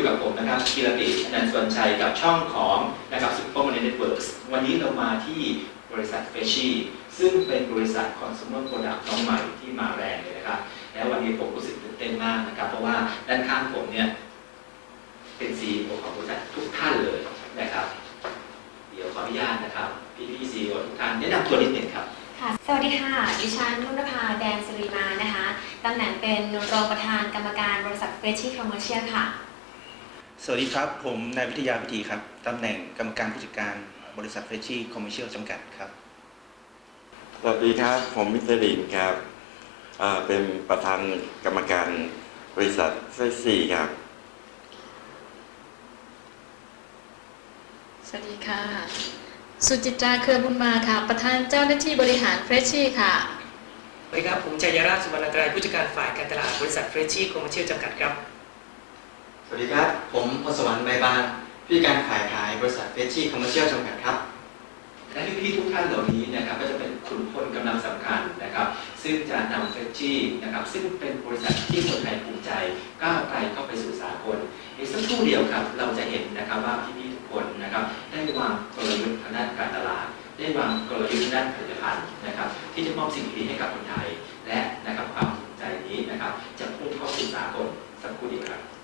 อยู่กับผมนะครับกีรติอนันต์สวนชัยกับช่องของนะครับซุปเปอร์ม n น n เน็ตเวิร์กวันนี้เรามาที่บริษัทเฟชชี่ซึ่งเป็นบริษัทคอน sumer product น้องใหม่ที่มาแรงเลยนะครับ และวันนี้ผมรู้สึกตื่นเต้นมากนะครับ เพราะว่าด้านข้างผมเนี่ยเป็นซีอของบริษัททุกท่านเลยนะครับ เดี๋ยวขออนุญาตนะครับพี่พี่ซีอทุกท่านแนะนำตัวนิดหนึ่งครับค่ะสวัสดีค่ะ ดิฉันนุ่นภาแดงสุริมานะคะ ตำแหน่งเป็นรองประธานกรรมการบริษัทเฟชชี่คอมเมอร์เชียลค่ะ สวัสดีครับ ผมนายวิทยาพิธีครับ ตำแหน่งกรรมการผู้จัดการบริษัทเฟรชชี่คอมเมอร์เชียลจำกัดครับ สวัสดีครับ ผมมิสเตอร์ลินครับอ่าเป็นประธานกรรมการบริษัทเฟสซี่ครับ สวัสดีค่ะ สุจิตราเครือบุญมาค่ะ ประธานเจ้าหน้าที่บริหารเฟรชชี่ค่ะ สวัสดีครับ ผมชัยราชสุวรรณตรายผู้จัดการฝ่ายการตลาดบริษัทเฟรชชี่คอมเมอร์เชียลจำกัดครับ สวัสดีครับ ผมพศวรรณใบบานผู้จัดการฝ่ายขายบริษัทเฟชชี่คอมเมอร์เชียลจำกัดครับ และพี่ๆทุกท่านเหล่านี้นะครับก็จะเป็นขุนพลกำลังสำคัญนะครับ ซึ่งจะนำเฟชชี่นะครับซึ่งเป็นบริษัทที่คนไทยภูมิใจก้าวไกลเข้าไปสู่สากลอีกสักครู่เดียวครับ เราจะเห็นนะครับว่าพี่ๆทุกคนนะครับได้วางกลยุทธ์ทางด้านการตลาด ได้วางกลยุทธ์ทางด้านผลิตภัณฑ์นะครับ ที่จะมอบสิ่งดีให้กับคนไทย และนะครับความภูมิใจนี้นะครับจะพุ่งเข้าสู่สากลสักครู่เดียวครับ